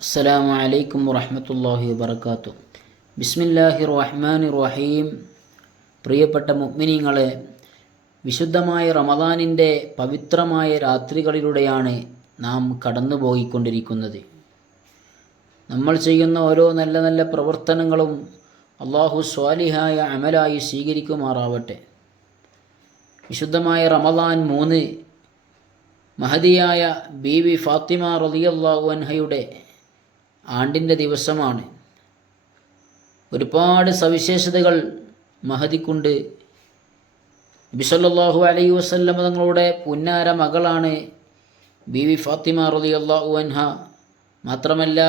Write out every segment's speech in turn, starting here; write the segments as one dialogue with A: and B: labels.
A: അസ്സലാമു അലൈക്കും വറഹ്മത്തുള്ളാഹി بسم الله الرحمن റഹീം പ്രിയപ്പെട്ട മുഅ്മിനീങ്ങളെ വിശുദ്ധമായ റമദാനിന്റെ പവിത്രമായ രാത്രികളിലൂടെയാണ് നാം കടന്നു പോയിക്കൊണ്ടിരിക്കുന്നത് നമ്മൾ ചെയ്യുന്ന ഓരോ നല്ല നല്ല പ്രവർത്തനങ്ങളും അള്ളാഹു സ്വാലിഹായ അമലായി സ്വീകരിക്കുമാറാവട്ടെ. വിശുദ്ധമായ റമദാൻ മൂന്ന് മഹതിയായ ബീവി ഫാത്തിമ റളിയല്ലാഹു അൻഹയുടെ ആണ്ടിന്റെ ദിവസമാണ്. ഒരുപാട് സവിശേഷതകൾ മഹതിക്കുണ്ട്. ബിസല്ലാഹു അലൈ വസല്ലം തങ്ങളുടെ പുന്നാര മകളാണ് ബി വി ഫാത്തിമ റളിയല്ലാഹു അൻഹ. മാത്രമല്ല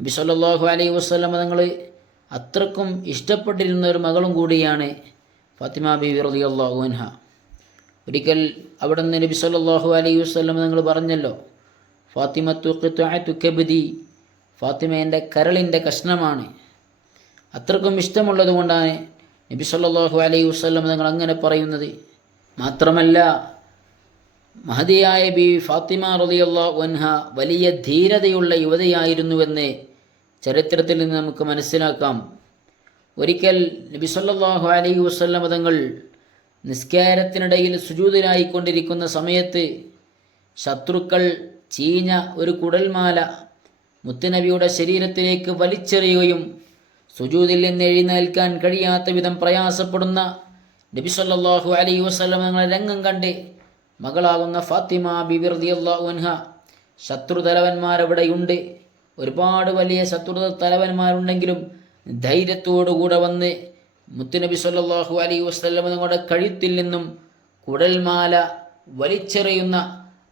A: ബിസല്ലാഹു അലൈ വസല്ലം തങ്ങൾ അത്രക്കും ഇഷ്ടപ്പെട്ടിരുന്ന ഒരു മകളും കൂടിയാണ് ഫാത്തിമ ബീവി അള്ളാഹു അൻഹ. ഒരിക്കൽ അവിടെ നിന്ന് നബി അലൈ വസല്ലം തങ്ങൾ പറഞ്ഞല്ലോ ഫാത്തിമത്തു ഖിത്അത്തു കബ്ദി ഫാത്തിമ എന്റെ കരളിന്റെ കഷ്ണമാണ്. അത്രക്കും ഇഷ്ടമുള്ളത് കൊണ്ടാണ് നബി സല്ലാഹു അലൈഹി വസ്ലം നിങ്ങൾ അങ്ങനെ പറയുന്നത്. മാത്രമല്ല മഹതിയായ ബി ഫാത്തിമ റളിയല്ലാഹു വൻഹ വലിയ ധീരതയുള്ള യുവതിയായിരുന്നുവെന്ന് ചരിത്രത്തിൽ നിന്ന് നമുക്ക് മനസ്സിലാക്കാം. ഒരിക്കൽ നബി സല്ലാഹു അലൈഹി വസ്ലം തങ്ങൾ നിസ്കാരത്തിനിടയിൽ സുജൂതരായിക്കൊണ്ടിരിക്കുന്ന സമയത്ത് ശത്രുക്കൾ ചീഞ്ഞ ഒരു കുടൽമാല മുത്തുനബിയുടെ ശരീരത്തിലേക്ക് വലിച്ചെറിയുകയും സുജൂതിൽ നിന്ന് എഴുന്നേൽക്കാൻ കഴിയാത്ത വിധം പ്രയാസപ്പെടുന്ന നബി സല്ലാഹു അലൈ വസ്ലം രംഗം കണ്ട് മകളാകുന്ന ഫാത്തിമ ബിബി റളിയല്ലാഹു അൻഹ ശത്രു തലവന്മാരവിടെയുണ്ട് ഒരുപാട് വലിയ ശത്രു തലവന്മാരുണ്ടെങ്കിലും ധൈര്യത്തോടുകൂടെ വന്ന് മുത്തുനബി സല്ലാഹു അലൈ വസ്ലം തങ്ങളുടെ കഴുത്തിൽ നിന്നും കുടൽമാല വലിച്ചെറിയുന്ന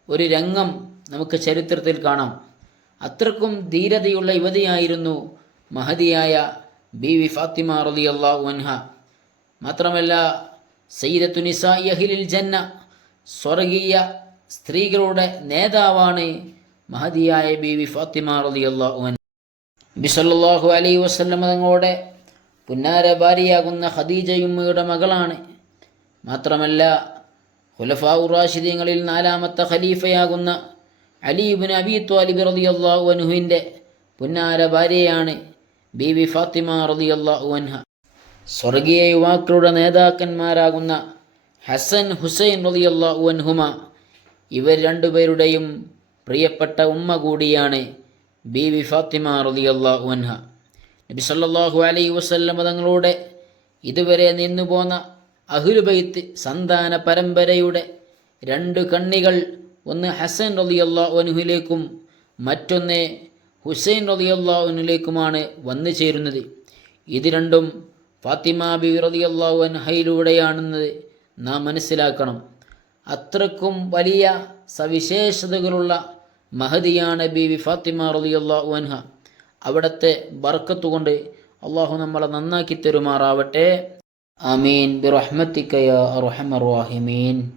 A: ഒരു രംഗം നമുക്ക് ചരിത്രത്തിൽ കാണാം. അത്രക്കും ധീരതയുള്ള യുവതിയായിരുന്നു മഹതിയായ ബി വി ഫാത്തിമ റളിയല്ലാഹു അൻഹ. മാത്രമല്ല സയ്യിദത്തു നിസാഇ ജന്ന സ്വർഗീയ സ്ത്രീകളുടെ നേതാവാണ് മഹതിയായ ബി വി ഫാത്തിമ റളിയല്ലാഹു അൻഹ. നബി അലൈ വസല്ലം തങ്ങളുടെ പുന്നാര ഭാര്യയാകുന്ന ഖദീജയുമ്മയുടെ മകളാണ്. മാത്രമല്ല ഖുലഫാഉ റാഷിദീങ്ങളിൽ നാലാമത്തെ ഖലീഫയാകുന്ന അലീബിൻ അബി ത്വാലിബ് റതി അള്ളാഹു അനുഹുവിന്റെ പുന്നാര ഭാര്യയാണ് ബീവി ഫാത്തിമ റതി അള്ളാഹു അൻഹ. സ്വർഗീയ യുവാക്കളുടെ നേതാക്കന്മാരാകുന്ന ഹസൻ ഹുസൈൻ റതി അള്ളാഹു അൻഹുമ ഇവർ രണ്ടുപേരുടെയും പ്രിയപ്പെട്ട ഉമ്മ കൂടിയാണ് ബീവി ഫാത്തിമ റതി അള്ളാഹു അൻഹ. നബി സല്ലാഹു അലൈ വസല്ലം തങ്ങളുടെ ഇതുവരെ നിന്നുപോന്ന അഹുലുബൈത്ത് സന്താന പരമ്പരയുടെ രണ്ട് കണ്ണികൾ ഒന്ന് ഹസൻ റളിയല്ലാഹു അൻഹുവിലേക്കും മറ്റൊന്ന് ഹുസൈൻ റളിയല്ലാഹു അൻഹുവിലേക്കുമാണ് വന്നു ചേരുന്നത്. ഇത് രണ്ടും ഫാത്തിമ ബി റളിയല്ലാഹു അൻഹയിലൂടെയാണെന്ന് നാം മനസ്സിലാക്കണം. അത്രക്കും വലിയ സവിശേഷതകളുള്ള മഹതിയാണ് ബീവി ഫാത്തിമ റളിയല്ലാഹു അൻഹ. അവിടുത്തെ ബർക്കത്തുകൊണ്ട് അള്ളാഹു നമ്മളെ നന്നാക്കി തരുമാറാവട്ടെ. ആമീൻ. ബിറഹ്മത്തിക്കയ റഹമർ റാഹിമീൻ.